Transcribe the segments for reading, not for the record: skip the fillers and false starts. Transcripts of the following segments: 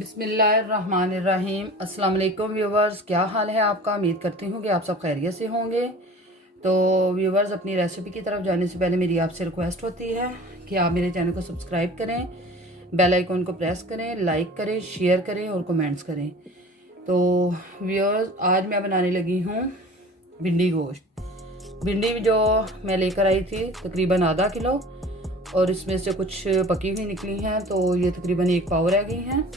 बिस्मिल्लाहिर्रहमानिर्रहीम। अस्सलाम वालेकुम व्यूवर्स, क्या हाल है आपका। उम्मीद करती हूँ कि आप सब खैरियत से होंगे। तो व्यूवर्स, अपनी रेसिपी की तरफ जाने से पहले मेरी आपसे रिक्वेस्ट होती है कि आप मेरे चैनल को सब्सक्राइब करें, बेल आइकन को प्रेस करें, लाइक करें, शेयर करें और कमेंट्स करें। तो व्यूवर्स, आज मैं बनाने लगी हूँ भिंडी गोश्त। भिंडी जो मैं लेकर आई थी तकरीबन आधा किलो, और इसमें से कुछ पकी हुई निकली हैं, तो ये तकरीबन 1 पाव रह गई हैं।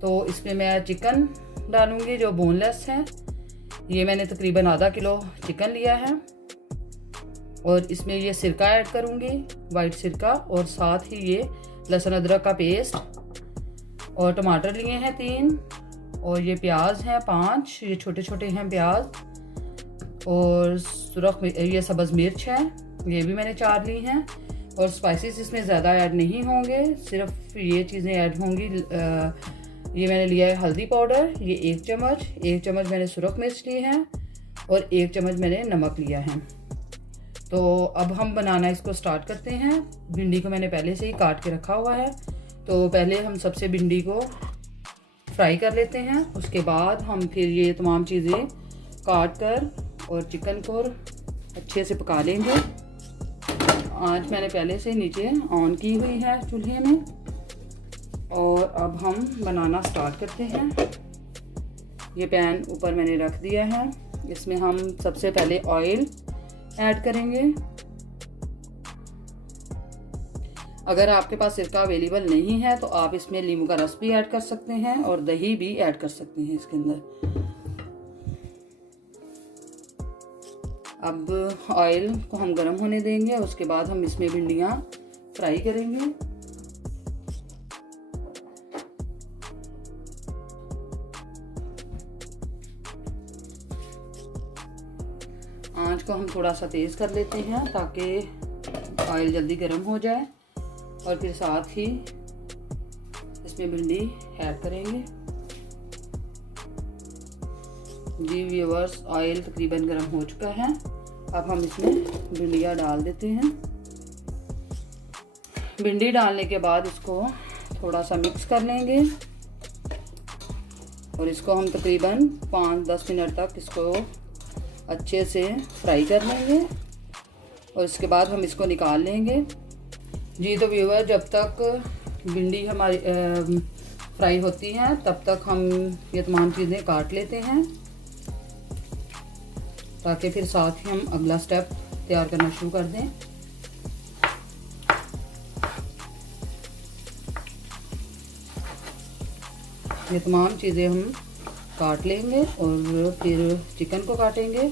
तो इसमें मैं चिकन डालूंगी जो बोनलेस है। ये मैंने तकरीबन आधा किलो चिकन लिया है, और इसमें ये सिरका ऐड करूंगी, वाइट सिरका, और साथ ही ये लहसुन अदरक का पेस्ट, और टमाटर लिए हैं 3, और ये प्याज हैं 5, ये छोटे छोटे हैं प्याज, और सुरख ये सब्ज़ मिर्च है, ये भी मैंने 4 ली हैं। और स्पाइसेस इसमें ज़्यादा ऐड नहीं होंगे, सिर्फ ये चीज़ें ऐड होंगी। ये मैंने लिया है हल्दी पाउडर, ये 1 चम्मच मैंने सुरख मिर्च ली है, और 1 चम्मच मैंने नमक लिया है। तो अब हम बनाना इसको स्टार्ट करते हैं। भिंडी को मैंने पहले से ही काट के रखा हुआ है, तो पहले हम सबसे भिंडी को फ्राई कर लेते हैं। उसके बाद हम फिर ये तमाम चीज़ें काट कर और चिकन को अच्छे से पका लेंगे। आज मैंने पहले से नीचे ऑन की हुई है चूल्हे में, और अब हम बनाना स्टार्ट करते हैं। ये पैन ऊपर मैंने रख दिया है, इसमें हम सबसे पहले ऑयल ऐड करेंगे। अगर आपके पास सिरका अवेलेबल नहीं है तो आप इसमें नींबू का रस भी ऐड कर सकते हैं, और दही भी ऐड कर सकते हैं इसके अंदर। अब ऑयल को हम गर्म होने देंगे, उसके बाद हम इसमें भिंडियाँ फ्राई करेंगे। आंच को हम थोड़ा सा तेज़ कर लेते हैं ताकि ऑयल जल्दी गर्म हो जाए, और फिर साथ ही इसमें भिंडी ऐड करेंगे। जी व्यूअर्स, ऑयल तकरीबन गर्म हो चुका है। अब हम इसमें भिंडियाँ डाल देते हैं। भिंडी डालने के बाद इसको थोड़ा सा मिक्स कर लेंगे, और इसको हम तकरीबन 5-10 मिनट तक इसको अच्छे से फ्राई कर लेंगे, और इसके बाद हम इसको निकाल लेंगे। जी तो व्यूअर, जब तक भिंडी हमारी फ्राई होती है तब तक हम ये तमाम चीज़ें काट लेते हैं, ताकि फिर साथ ही हम अगला स्टेप तैयार करना शुरू कर दें। ये तमाम चीज़ें हम काट लेंगे, और फिर चिकन को काटेंगे।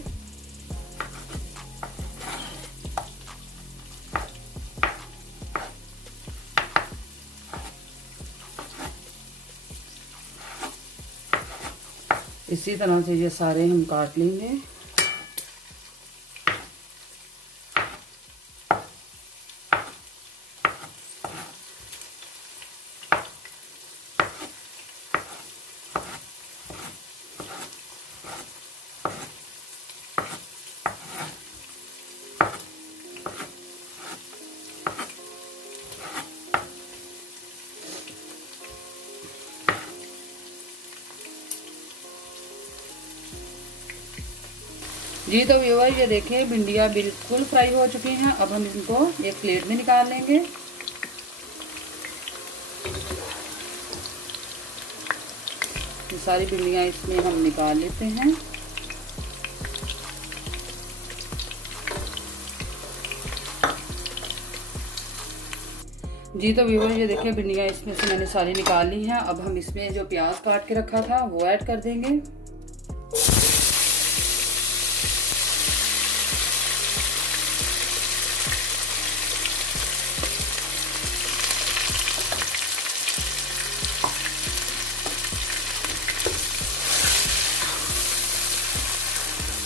इसी तरह से ये सारे हम काट लेंगे। जी तो व्यूअर, ये देखें भिंडियाँ बिल्कुल फ्राई हो चुकी हैं। अब हम इनको एक प्लेट में निकाल लेंगे। ये सारी भिंडियाँ इसमें हम निकाल लेते हैं। जी तो व्यूअर, ये देखें भिंडियाँ इसमें से मैंने सारी निकाल ली हैं। अब हम इसमें जो प्याज काट के रखा था वो ऐड कर देंगे।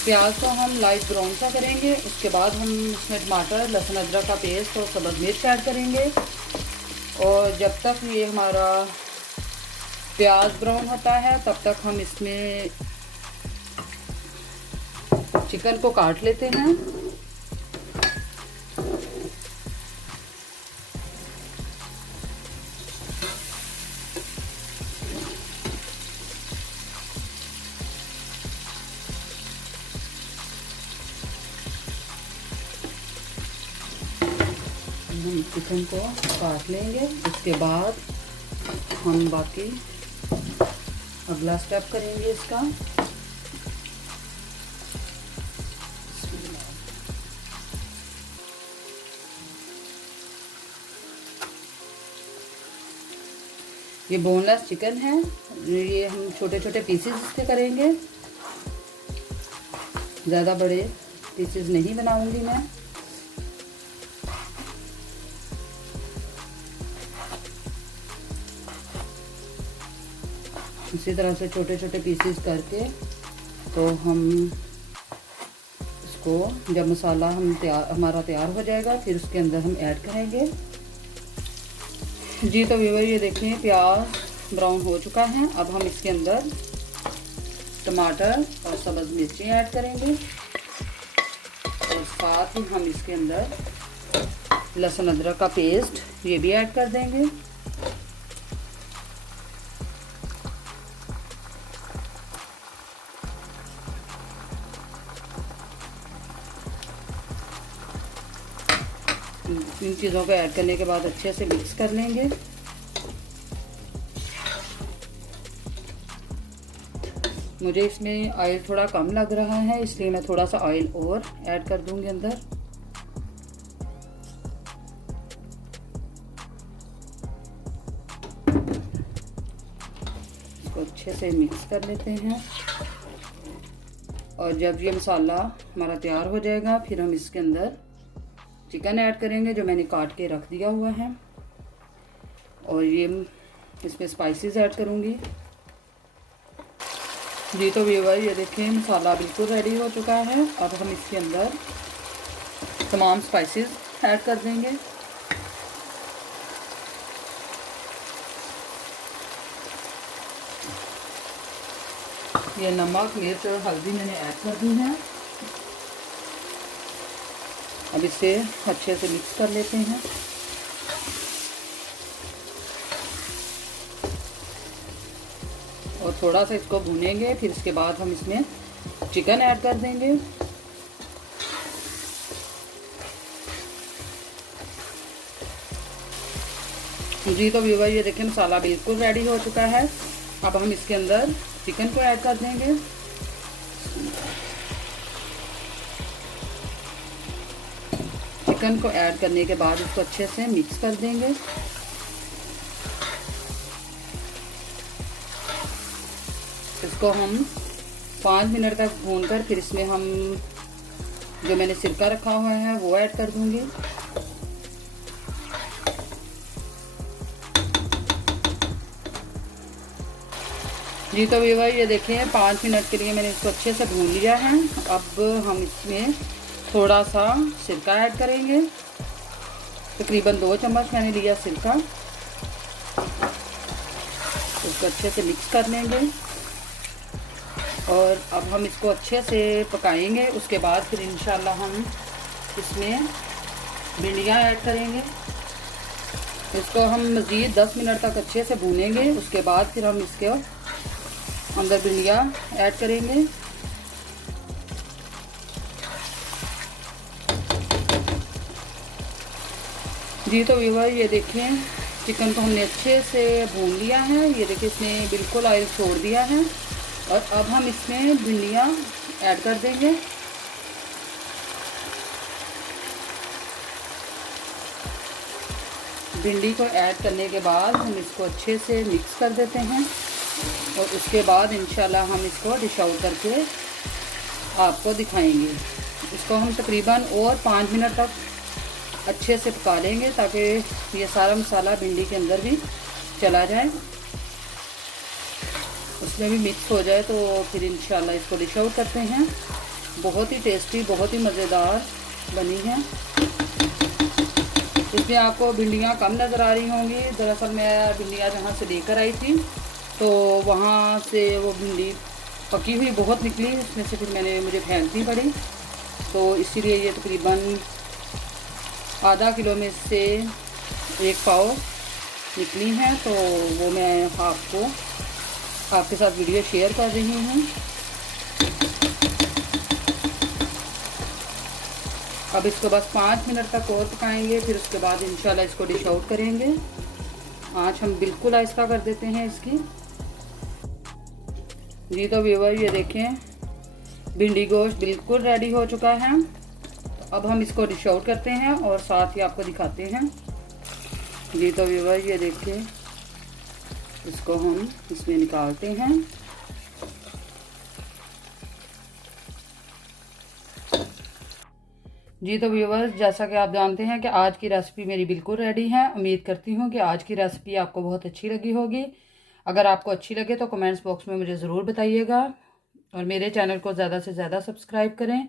प्याज को हम लाइट ब्राउन सा करेंगे। उसके बाद हम इसमें टमाटर, लहसुन अदरक का पेस्ट और सब्ज़ मिर्च ऐड करेंगे, और जब तक ये हमारा प्याज ब्राउन होता है तब तक हम इसमें चिकन को काट लेते हैं। हम चिकन को काट लेंगे। उसके बाद हम बाकी अगला स्टेप करेंगे इसका। ये बोनलेस चिकन है, ये हम छोटे छोटे पीसेस इसके करेंगे, ज़्यादा बड़े पीसेस नहीं बनाऊंगी मैं। इसी तरह से छोटे छोटे पीसेस करके तो हम इसको जब मसाला हमारा तैयार हो जाएगा फिर उसके अंदर हम ऐड करेंगे। जी तो व्यूअर ये देखिए प्याज ब्राउन हो चुका है। अब हम इसके अंदर टमाटर और सब्ज़ मिर्ची ऐड करेंगे और साथ ही हम इसके अंदर लहसुन अदरक का पेस्ट ये भी ऐड कर देंगे। इन चीज़ों को ऐड करने के बाद अच्छे से मिक्स कर लेंगे। मुझे इसमें ऑयल थोड़ा कम लग रहा है, इसलिए मैं थोड़ा सा ऑयल और ऐड कर दूंगी अंदर। इसको अच्छे से मिक्स कर लेते हैं और जब ये मसाला हमारा तैयार हो जाएगा फिर हम इसके अंदर चिकन ऐड करेंगे जो मैंने काट के रख दिया हुआ है। और ये इसमें स्पाइसेस ऐड करूँगी। जी तो व्यूअर ये देखिए मसाला बिल्कुल रेडी हो चुका है। अब हम इसके अंदर तमाम स्पाइसेस ऐड कर देंगे। ये नमक, मिर्च और हल्दी मैंने ऐड कर दी है। अब इसे अच्छे से मिक्स कर लेते हैं। और थोड़ा सा इसको भूनेंगे, फिर इसके बाद हम इसमें चिकन ऐड कर देंगे। जी तो व्यूअर ये देखिए मसाला बिल्कुल रेडी हो चुका है। अब हम इसके अंदर चिकन को ऐड कर देंगे। चिकन को ऐड करने के बाद इसको अच्छे से मिक्स कर देंगे। इसको हम 5 मिनट तक भूनकर फिर इसमें हम जो मैंने सिरका रखा हुआ है वो ऐड कर दूंगी। जी तो व्यूअर ये देखें 5 मिनट के लिए मैंने इसको अच्छे से भून लिया है। अब हम इसमें थोड़ा सा सिरका ऐड करेंगे, तकरीबन 2 चम्मच मैंने लिया सिरका। इसको अच्छे से मिक्स कर लेंगे और अब हम इसको अच्छे से पकाएंगे। उसके बाद फिर इंशाल्लाह हम इसमें भिंडियाँ ऐड करेंगे। इसको हम मज़ीद 10 मिनट तक अच्छे से भूनेंगे। उसके बाद फिर हम इसके अंदर भिंडियाँ ऐड करेंगे। जी तो व्यूअर ये देखें चिकन को हमने अच्छे से भून लिया है। ये देखिए इसने बिल्कुल ऑयल छोड़ दिया है और अब हम इसमें भिंडियाँ ऐड कर देंगे। भिंडी को ऐड करने के बाद हम इसको अच्छे से मिक्स कर देते हैं और उसके बाद इंशाल्लाह हम इसको डिश आउट करके आपको दिखाएंगे। इसको हम तकरीबन और 5 मिनट तक अच्छे से पका लेंगे ताकि ये सारा मसाला भिंडी के अंदर भी चला जाए, उसमें भी मिक्स हो जाए। तो फिर इंशाल्लाह इसको डिश आउट करते हैं। बहुत ही टेस्टी, बहुत ही मज़ेदार बनी है। इसमें आपको भिंडियाँ कम नज़र आ रही होंगी। दरअसल मैं भिंडियाँ जहाँ से लेकर आई थी तो वहाँ से वो भिंडी पकी हुई बहुत निकली, उसमें से फिर मुझे फेंकनी पड़ी। तो इसीलिए ये तकरीबन आधा किलो में से 1 पाव निकली हैं। तो वो मैं आपके साथ वीडियो शेयर कर रही हूँ। अब इसको बस 5 मिनट तक और पकाएंगे, फिर उसके बाद इंशाल्लाह इसको डिश आउट करेंगे। आँच हम बिल्कुल आहिस्ता कर देते हैं इसकी। जी तो व्यूअर ये देखें भिंडी गोश्त बिल्कुल रेडी हो चुका है। तो अब हम इसको डिश आउट करते हैं और साथ ही आपको दिखाते हैं। जी तो व्यूअर ये देखें इसको हम इसमें निकालते हैं। जी तो व्यूअर्स जैसा कि आप जानते हैं कि आज की रेसिपी मेरी बिल्कुल रेडी है। उम्मीद करती हूँ कि आज की रेसिपी आपको बहुत अच्छी लगी होगी। अगर आपको अच्छी लगे तो कमेंट्स बॉक्स में मुझे ज़रूर बताइएगा और मेरे चैनल को ज़्यादा से ज़्यादा सब्सक्राइब करें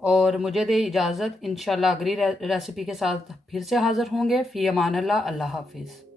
और मुझे दे इजाज़त। इंशाल्लाह अगली रेसिपी के साथ फिर से हाज़िर होंगे। फ़ी अमान अल्लाह। अल्लाह हाफिज़।